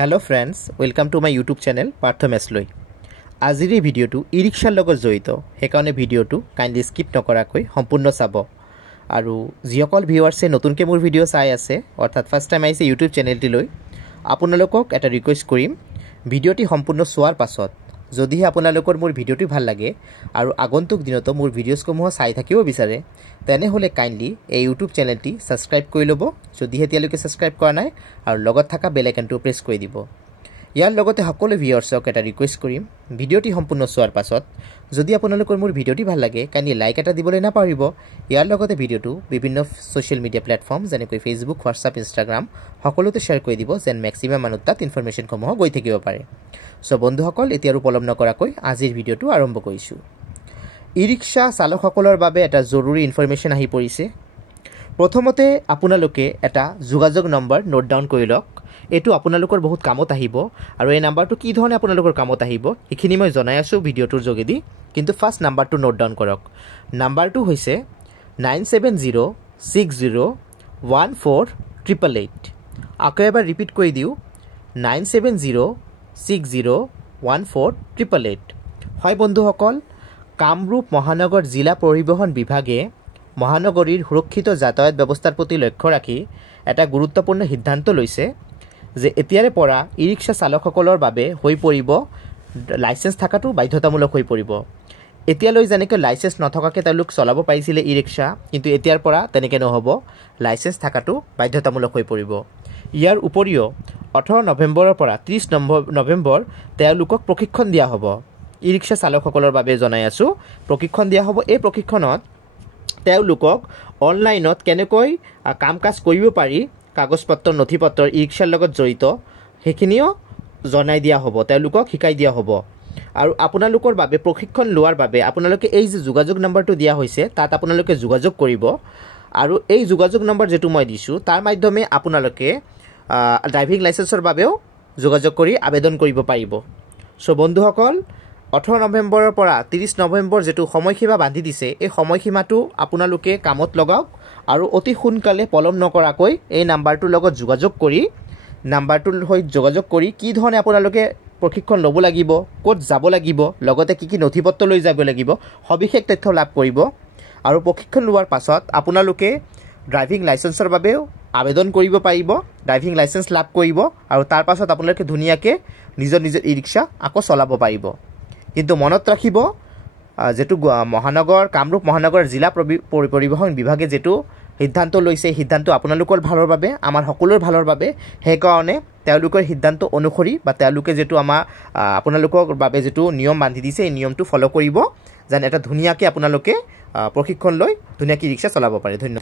Hello friends, welcome to my YouTube channel Partho Mesloi. আজিৰ এই ভিডিঅ'টো ই-ৰিক্সাৰ লগত জড়িত হেকাৰণে ভিডিঅ'টো কাইন্ডলি স্কিপ নকৰাকৈ সম্পূৰ্ণ চাব আৰু যিসকল ভিউৱাৰ্ছে নতুনকৈ মোৰ ভিডিঅ' চাই আছে অৰ্থাৎ ফাৰ্ষ্ট টাইম আহিছে ইউটিউব চেনেলটিলৈ আপোনালোকক এটা ৰিকুৱেষ্ট কৰিম ভিডিঅ'টি সম্পূৰ্ণ চোৱাৰ পাছত যদিহে আপোনালোকৰ মোৰ ভিডিঅ'টো ভাল লাগে আৰু আগন্তুক দিনতো মোৰ ভিডিঅ'সমূহ চাই থাকিব বিচাৰে তেনেহলে কাইন্ডলি এই ইউটিউব চেনেলটি সাবস্ক্ৰাইব কৰি ল'ব যদিহে এতিয়ালৈকে সাবস্ক্ৰাইব কৰা নাই আৰু লগত থকা বেল আইকনটো প্ৰেছ কৰি দিব ইয়াৰ লগতে সকলো ভিউৱাৰ্ছক এটা ৰিকুৱেষ্ট কৰিম ভিডিঅ'টি সম্পূৰ্ণ চোৱাৰ পাছত যদি আপোনালোকৰ মোৰ ভিডিঅ'টি ভাল লাগে কাইন্ডলি লাইক এটা দিবলৈ নাপাহৰিব ইয়াৰ লগতে ভিডিঅ'টো বিভিন্ন সোশ্যাল মিডিয়া প্লেটফৰ্ম যেনেকৈ ফেসবুক হোৱাটছআপ ইনষ্টাগ্ৰাম সকলোতে শ্বেয়াৰ কৰি দিব যেন ম্যাক্সিমাম মানুহ তাত ইনফৰমেশনসমূহ গৈ থাকিব পাৰে সো বন্ধুসকল এতিয়া আৰু পলম নকৰাকৈ আজিৰ ভিডিঅ'টো আৰম্ভ কৰিছো ই-ৰিক্সা চালকসকলৰ বাবে এটা জৰুৰী ইনফৰমেশন আহি পৰিছে প্ৰথমতে আপোনালোকে এটা যোগাযোগ নম্বৰ নোট ডাউন কৰি লওক এটো আপোনালোকৰ বহুত কামত আহিব আৰু এই নাম্বাৰটো কি ধৰণে আপোনালোকৰ কামত আহিব এখিনি মই জনাই আছো ভিডিঅ'টোৰ যোগেদি কিন্তু ফাৰ্স্ট নাম্বাৰটো নোট ডাউন কৰক নাম্বাৰটো হৈছে 9706014888 আকৌ এবাৰ ৰিপিট কৰি দিও 9706014888 হয় বন্ধুসকল কামৰূপ মহানগৰ জিলা পৰিবহণ বিভাগে মহানগৰীৰ সুৰক্ষিত যাতায়াত ব্যৱস্থাৰ প্ৰতি লক্ষ্য ৰাখি এটা গুৰুত্বপূৰ্ণ সিদ্ধান্ত লৈছে যে এতিয়াৰে পৰা ই-ৰিক্সা চালকসকলৰ বাবে হৈ পৰিব লাইসেন্স থাকাটো বাধ্যতামূলক হৈ পৰিব এতিয়ালৈ যেনেকৈ লাইসেন্স নথকাকৈ তেওঁলোক চলাব পাৰিছিল ই-ৰিক্সা কিন্তু এতিয়াৰ পৰা তেনেকৈ নহব লাইসেন্স থাকাটো বাধ্যতামূলক হৈ পৰিব ইয়াৰ উপৰিও 18 নৱেম্বৰৰ পৰা 30 নৱেম্বৰ তেওঁলোকক প্ৰশিক্ষণ দিয়া হ'ব ই-ৰিক্সা চালকসকলৰ বাবে জনাই আছো প্ৰশিক্ষণ দিয়া হ'ব এই প্ৰশিক্ষণত তেওঁলোকক অনলাইনত কেনেকৈ কাম-কাজ কৰিব পাৰি কাগজপত্ৰ নথিপত্ৰ ই-ৰিক্সাৰ লগত জড়িত হেখিনিও জনাই দিয়া হ'ব তেওঁলোকক শিকাই দিয়া হ'ব আৰু আপোনালোকৰ বাবে প্ৰশিক্ষণ লোৱাৰ বাবে আপোনালোকে এই যে যোগাযোগ নম্বৰটো দিয়া হৈছে তাত আপোনালোকে যোগাযোগ কৰিব আৰু এই যোগাযোগ নম্বৰ যেটো মই দিছো তাৰ মাধ্যমে আপোনালোকে ড্ৰাইভিং লাইসেন্সৰ বাবেও যোগাযোগ কৰি আবেদন কৰিব পাৰিব সো বন্ধুসকল 18 নৱেম্বৰৰ পৰা 30 নৱেম্বৰ যেটো সময়সীমা বান্ধি দিছে এই সময়সীমাটো আপোনালোকে কামত লগাওক আৰু অতি সোনকালে পলম নকৰাকৈ এই নাম্বাৰটোৰ লগত যোগাযোগ কৰি নাম্বাৰটোৰ হৈ যোগাযোগ কৰি কি ধৰণে আপোনালোকে প্ৰশিক্ষণ ল'ব লাগিব ক'ত যাব লাগিব লগতে কি নথিপত্ৰ লৈ যাব লাগিব সবিশেষ তথ্য লাভ কৰিব আৰু প্ৰশিক্ষণ লোৱাৰ পাছত আপোনালোকে ড্ৰাইভিং লাইসেন্সৰ বাবেও আবেদন কৰিব পাৰিব ড্ৰাইভিং লাইসেন্স লাভ কৰিব আৰু তাৰ পাছত আপোনালোকে ধুনিয়াকৈ নিজৰ ই-ৰিক্সা আকৌ চলাব পাৰিব কিন্তু মনত ৰাখিব যেটো মহানগৰ কামৰূপ মহানগৰ জিলা পৰিবহণ বিভাগে যেটো সিদ্ধান্ত লৈছে সিদ্ধান্ত আপোনালোকৰ ভালৰ বাবে আমাৰ সকলোৰ ভালৰ বাবে হেকাৰণে তেওঁলোকৰ সিদ্ধান্ত অনুসৰি বা তেওঁলোকে যেটো আমাৰ আপোনালোকৰ বাবে যেটো নিয়ম বান্ধি দিছে এই নিয়মটো ফলো কৰিব যেন এটা ধুনিয়াকৈ আপোনালোকে প্ৰশিক্ষণ লৈ ধুনিয়াকৈ ৰিক্সা চলাব পাৰে ধন্যবাদ